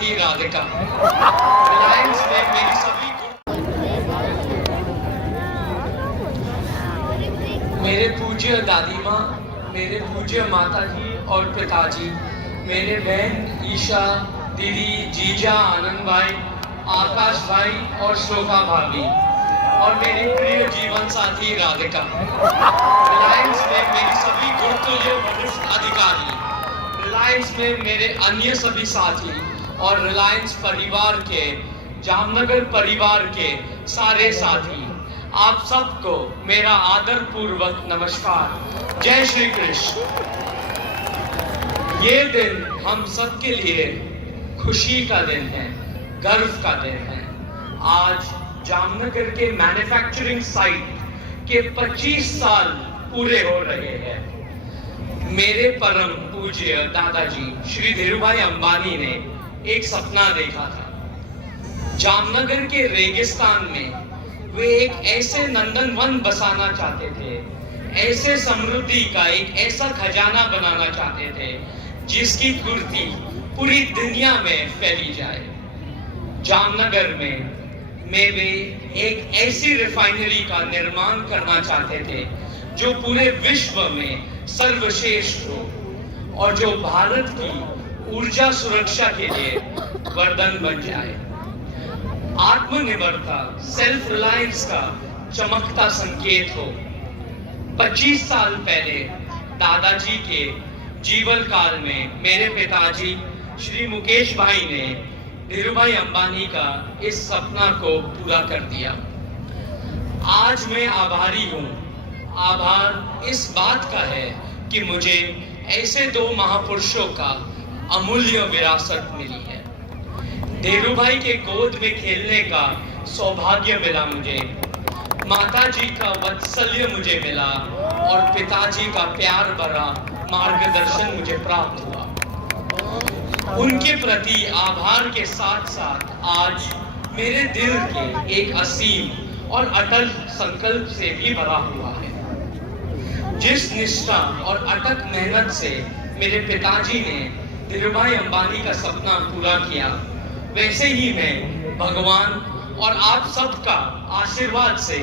साथी राधिका। रिलायंस में मेरी सभी मेरे पूज्य दादी माँ, मेरे पूज्य माता जी और पिताजी, मेरे बहन ईशा दीदी, जीजा आनंद भाई, आकाश भाई और शोभा भाभी, और मेरी प्रिय जीवन साथी राधिका। रिलायंस में मेरी सभी गुरुतुल्य वरिष्ठ अधिकारी, रिलायंस में मेरे अन्य सभी साथी और रिलायंस परिवार के, जामनगर परिवार के सारे साथी, आप सबको मेरा आदर पूर्वक नमस्कार। जय श्री कृष्ण। ये दिन हम सबके लिए खुशी का दिन है, गर्व का दिन है। आज जामनगर के मैन्युफैक्चरिंग साइट के 25 साल पूरे हो रहे हैं। मेरे परम पूज्य दादाजी श्री धीरूभाई अंबानी ने एक सपना देखा था। जामनगर के रेगिस्तान में वे एक ऐसे नंदनवन बसाना चाहते थे, ऐसे समृद्धि का एक ऐसा खजाना बनाना चाहते थे जिसकी कीर्ति पूरी दुनिया में फैली जाए। जामनगर में वे एक ऐसी रिफाइनरी का निर्माण करना चाहते थे जो पूरे विश्व में सर्वश्रेष्ठ हो और जो भारत की ऊर्जा सुरक्षा के लिए वरदान बन जाए। आत्मनिर्भरता, सेल्फ रिलायंस का चमकता संकेत हो। 25 साल पहले दादाजी के जीवन काल में मेरे पिताजी श्री मुकेश भाई ने धीरूभाई अंबानी का इस सपना को पूरा कर दिया। आज मैं आभारी हूँ। आभार इस बात का है कि मुझे ऐसे दो महापुरुषों का अमूल्य विरासत मिली है। धीरूभाई के गोद में खेलने का सौभाग्य मिला मुझे, माताजी का वात्सल्य मुझे मिला और पिताजी का प्यार भरा मार्गदर्शन मुझे प्राप्त हुआ। उनके प्रति आभार के साथ साथ आज मेरे दिल के एक असीम और अटल संकल्प से भी भरा हुआ है। जिस निष्ठा और अटक मेहनत से मेरे पिताजी ने धीरूभाई अंबानी का सपना पूरा किया, वैसे ही मैं भगवान और आप सबका आशीर्वाद से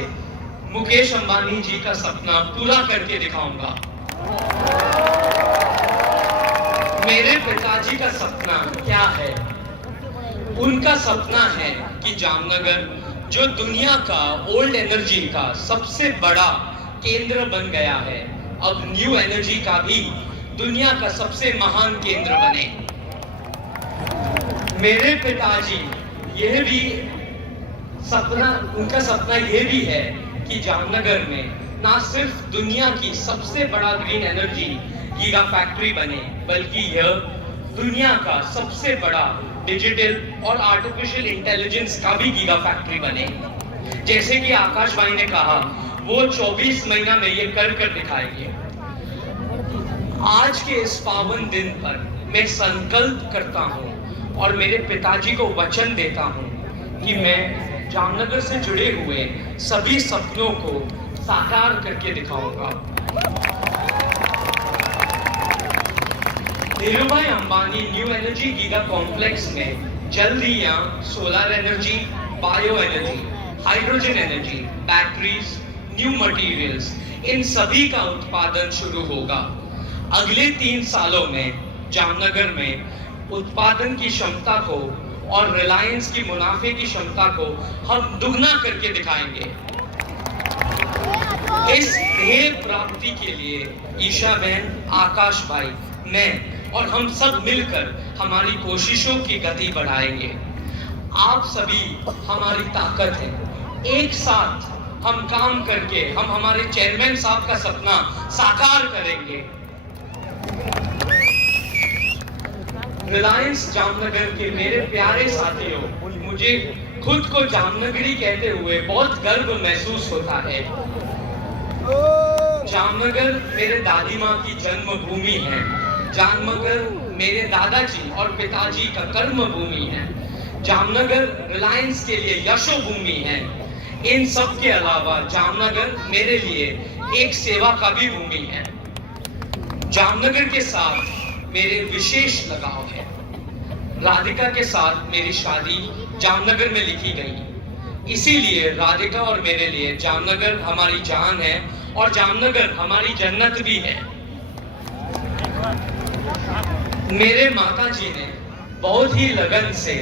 मुकेश अंबानी जी का सपना पूरा करके दिखाऊंगा। मेरे पिताजी का सपना क्या है? उनका सपना है कि जामनगर, जो दुनिया का ओल्ड एनर्जी का सबसे बड़ा केंद्र बन गया है, अब न्यू एनर्जी का भी दुनिया का सबसे महान केंद्र बने। मेरे पिताजी यह भी सपना, उनका सपना यह भी है कि जामनगर में ना सिर्फ दुनिया की सबसे बड़ा ग्रीन एनर्जी गीगा फैक्ट्री बने, बल्कि यह दुनिया का सबसे बड़ा डिजिटल और आर्टिफिशियल इंटेलिजेंस का भी गीगा फैक्ट्री बने। जैसे कि आकाश भाई ने कहा, वो 24 महीना में ये कर दिखाएंगे। आज के इस पावन दिन पर मैं संकल्प करता हूँ और मेरे पिताजी को वचन देता हूँ कि मैं जामनगर से जुड़े हुए सभी सपनों को साकार करके दिखाऊंगा। Dhirubhai Ambani new energy giga complex में जल्द ही यहाँ solar energy, bio energy, hydrogen energy, batteries, new materials, इन सभी का उत्पादन शुरू होगा। अगले 3 सालों में जामनगर में उत्पादन की क्षमता को और रिलायंस की मुनाफे की क्षमता को हम दुगना करके दिखाएंगे। इस ध्येय प्राप्ति के लिए ईशा बहन, आकाश भाई, मैं और हम सब मिलकर हमारी कोशिशों की गति बढ़ाएंगे। आप सभी हमारी ताकत है। एक साथ हम काम करके हम हमारे चेयरमैन साहब का सपना साकार करेंगे। रिलायंस जामनगर के मेरे प्यारे साथियों, मुझे खुद को जामनगरी कहते हुए बहुत गर्व महसूस होता है। जामनगर मेरे दादी माँ की जन्मभूमि है। जामनगर मेरे दादाजी और पिताजी का कर्म भूमि है। जामनगर रिलायंस के लिए यशोभूमि है। इन सब के अलावा जामनगर मेरे लिए एक सेवा का भी भूमि है। जामनगर के साथ मेरे विशेष लगाव है। राधिका के साथ मेरी शादी जामनगर में लिखी गई। इसीलिए राधिका और मेरे लिए जामनगर हमारी जान है और जामनगर हमारी जन्नत भी है। मेरे माताजी ने बहुत ही लगन से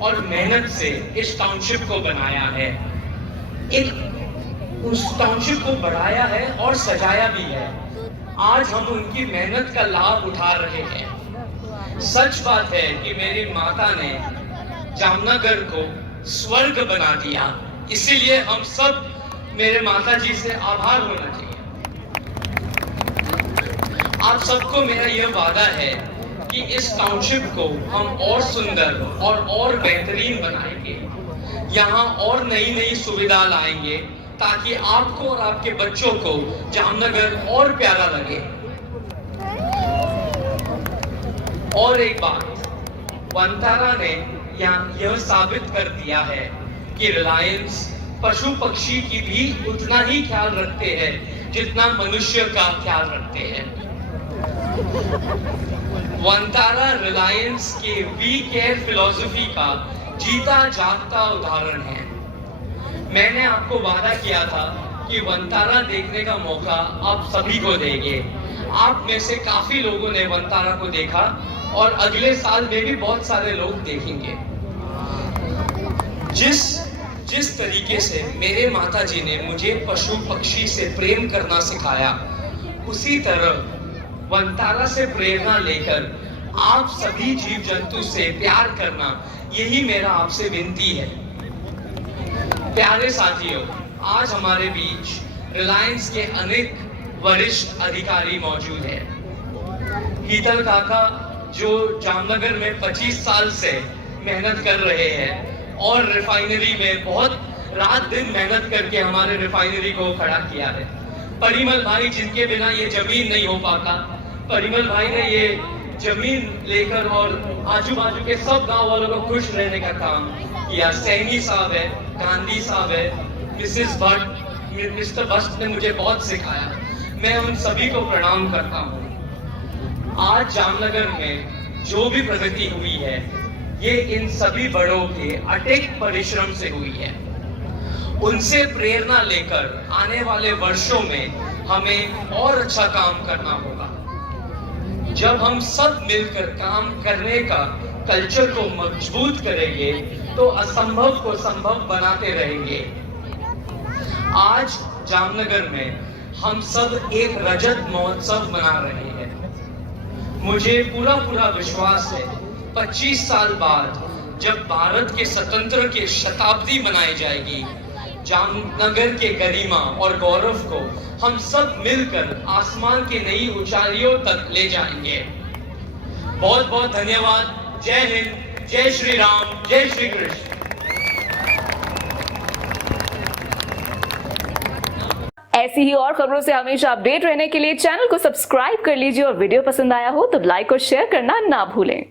और मेहनत से इस टाउनशिप को बनाया है, उस टाउनशिप को बढ़ाया है और सजाया भी है। आज हम उनकी मेहनत का लाभ उठा रहे हैं। सच बात है कि मेरी माता ने जामनगर को स्वर्ग बना दिया, इसीलिए हम सब मेरे माताजी से आभार होना चाहिए। आप सबको मेरा यह वादा है कि इस टाउनशिप को हम और सुंदर और बेहतरीन बनाएंगे। यहाँ और नई नई सुविधा लाएंगे ताकि आपको और आपके बच्चों को जामनगर और प्यारा लगे। और एक बात, वंतारा ने यह साबित कर दिया है कि रिलायंस पशु पक्षी की भी उतना ही ख्याल रखते हैं जितना मनुष्य का ख्याल रखते हैं। वंतारा रिलायंस के वी केयर फिलॉसफी का जीता जागता उदाहरण है। मैंने आपको वादा किया था कि वंतारा देखने का मौका आप सभी को देंगे। आप में से काफी लोगों ने वंतारा को देखा और अगले साल में भी बहुत सारे लोग देखेंगे। जिस तरीके से मेरे माताजी ने मुझे पशु पक्षी से प्रेम करना सिखाया, उसी तरह वंतारा से प्रेरणा लेकर आप सभी जीव जंतु से प्यार करना, यही मेरा आपसे विनती है। प्यारे साथियों, आज हमारे बीच रिलायंस के अनेक वरिष्ठ अधिकारी मौजूद हैं। हीतल काका जो जामनगर में 25 साल से मेहनत कर रहे हैं और रिफाइनरी में बहुत रात दिन मेहनत करके हमारे रिफाइनरी को खड़ा किया है। परिमल भाई जिनके बिना ये जमीन नहीं हो पाता, परिमल भाई ने ये जमीन लेकर और आजू बाजू के सब गांव वालों को खुश रहने का काम किया। सैनी साहब है, गांधी साहब है, मिसेस भट्ट, मिस्टर भट्ट ने मुझे बहुत सिखाया। मैं उन सभी को प्रणाम करता हूँ। आज जामनगर में जो भी प्रगति हुई है, ये इन सभी बड़ों के अटूट परिश्रम से हुई है। उनसे प्रेरणा लेकर आने वाले वर्षों में हमें और अच्छा काम करना होगा। जब हम सब मिलकर काम करने का कल्चर को मजबूत करेंगे तो असंभव को संभव बनाते रहेंगे। आज जामनगर में हम सब एक रजत महोत्सव मना रहे हैं। मुझे पूरा विश्वास है 25 साल बाद जब भारत के स्वतंत्र की शताब्दी मनाई जाएगी, जामनगर के गरिमा और गौरव को हम सब मिलकर आसमान की नई ऊंचाइयों तक ले जाएंगे। बहुत बहुत धन्यवाद। जय हिंद, जय श्री राम, जय श्री कृष्ण। ऐसी ही और खबरों से हमेशा अपडेट रहने के लिए चैनल को सब्सक्राइब कर लीजिए और वीडियो पसंद आया हो तो लाइक और शेयर करना ना भूलें।